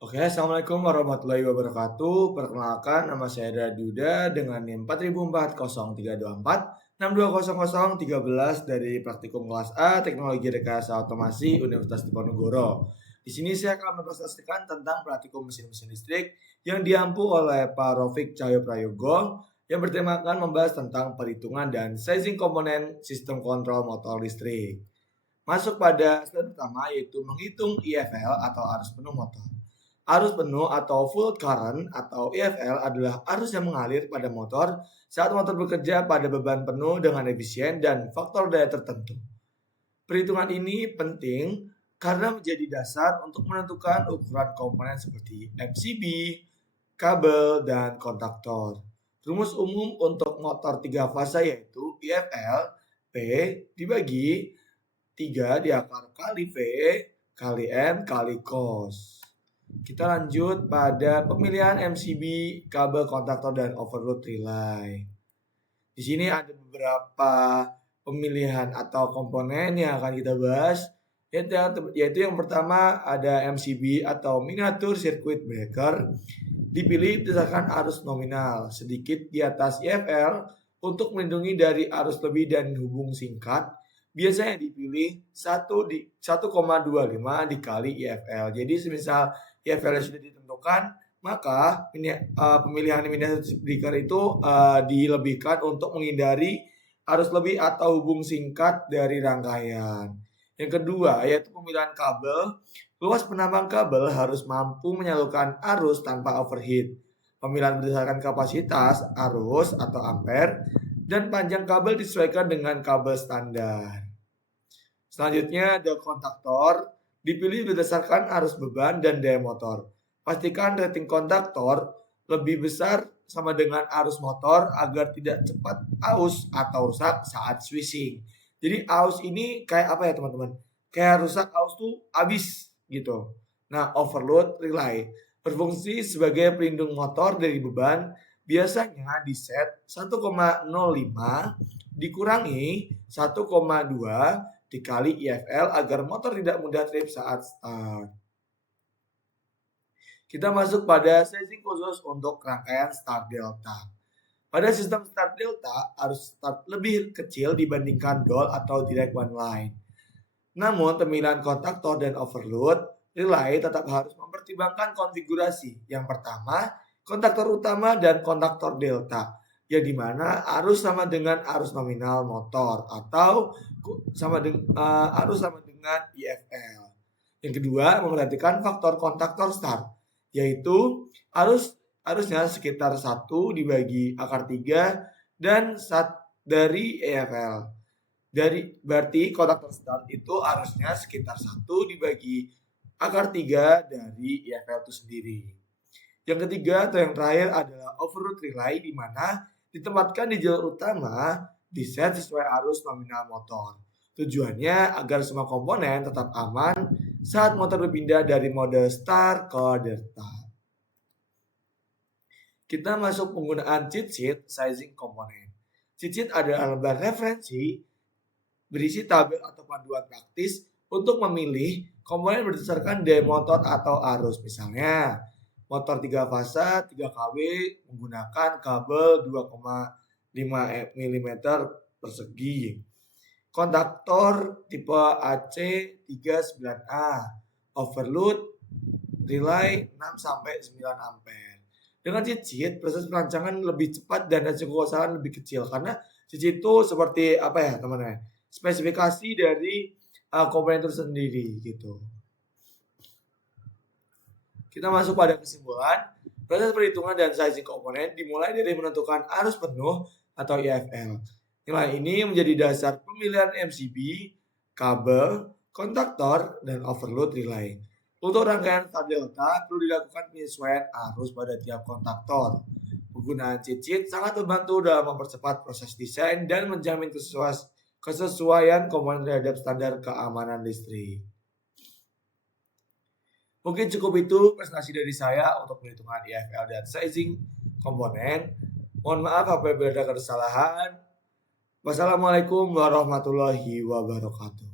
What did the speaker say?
Oke, Assalamualaikum warahmatullahi wabarakatuh. Perkenalkan, nama saya Raduda dengan NIM 4040324 dari Praktikum Kelas A Teknologi Rekayasa Otomasi Universitas Diponegoro. Di sini saya akan mempresentasikan tentang praktikum mesin-mesin listrik yang diampu oleh Pak Rofik Cahyo Prayogo yang bertemakan membahas tentang perhitungan dan sizing komponen sistem kontrol motor listrik. Masuk pada step pertama yaitu menghitung IFL atau arus penuh motor. Arus penuh atau full current atau EFL adalah arus yang mengalir pada motor saat motor bekerja pada beban penuh dengan efisien dan faktor daya tertentu. Perhitungan ini penting karena menjadi dasar untuk menentukan ukuran komponen seperti MCB, kabel, dan kontaktor. Rumus umum untuk motor 3 fase yaitu IFL P dibagi 3 diakar kali V kali M kali cos. Kita lanjut pada pemilihan MCB, kabel kontaktor dan overload relay. Di sini ada beberapa pemilihan atau komponen yang akan kita bahas, yaitu yang pertama ada MCB atau miniatur circuit breaker, dipilih berdasarkan arus nominal sedikit di atas IFL untuk melindungi dari arus lebih dan hubung singkat. Biasanya dipilih 1,25 dikali IFL. Jadi semisal IFL sudah ditentukan, maka pemilihan miniatur breaker itu dilebihkan untuk menghindari arus lebih atau hubung singkat dari rangkaian. Yang kedua yaitu pemilihan kabel. Luas penambang kabel harus mampu menyalurkan arus tanpa overheat. Pemilihan berdasarkan kapasitas, arus atau ampere, dan panjang kabel disesuaikan dengan kabel standar. Selanjutnya ada kontaktor, dipilih berdasarkan arus beban dan daya motor. Pastikan rating kontaktor lebih besar sama dengan arus motor agar tidak cepat aus atau rusak saat switching. Jadi aus ini kayak apa ya teman-teman? Kayak rusak aus tuh habis gitu. Nah, overload relay berfungsi sebagai pelindung motor dari beban, biasanya di set 1,05 dikurangi 1,2 dikali IFL agar motor tidak mudah trip saat start. Kita masuk pada sizing khusus untuk rangkaian start delta. Pada sistem start delta, arus start lebih kecil dibandingkan dol atau direct one line. Namun, pemilihan kontaktor dan overload relay tetap harus mempertimbangkan konfigurasi. Yang pertama, kontaktor utama dan kontaktor delta, yang dimana arus sama dengan arus nominal motor atau arus sama dengan IFL. Yang kedua, memperhatikan faktor kontaktor start, yaitu arusnya sekitar 1 dibagi akar 3 dan dari EFL. Berarti kontaktor start itu arusnya sekitar 1 dibagi akar 3 dari EFL itu sendiri. Yang ketiga atau yang terakhir adalah overload relay, di mana ditempatkan di jalur utama di set sesuai arus nominal motor. Tujuannya agar semua komponen tetap aman saat motor berpindah dari mode start ke delta. Kita masuk penggunaan cheat sheet sizing komponen. Cheat sheet adalah lembar referensi berisi tabel atau panduan praktis untuk memilih komponen berdasarkan daya motor atau arus. Misalnya, motor 3 fase 3 kW menggunakan kabel 2,5 mm persegi. Kontaktor tipe AC39A. Overload relay 6 sampai 9 ampere. Dengan cheat sheet, proses perancangan lebih cepat dan resiko kesalahan lebih kecil karena cheat sheet itu seperti apa ya teman-teman? Spesifikasi dari komponen itu sendiri gitu. Kita masuk pada kesimpulan. Proses perhitungan dan sizing komponen dimulai dari menentukan arus penuh atau IFL. Nilai ini menjadi dasar pemilihan MCB, kabel, kontaktor, dan overload relay. Untuk rangkaian start delta perlu dilakukan penyesuaian arus pada tiap kontaktor. Penggunaan cheat sheet sangat membantu dalam mempercepat proses desain dan menjamin kesesuaian komponen terhadap standar keamanan listrik. Mungkin cukup itu presentasi dari saya untuk perhitungan IFL dan sizing komponen. Mohon maaf apabila ada kesalahan. Wassalamualaikum warahmatullahi wabarakatuh.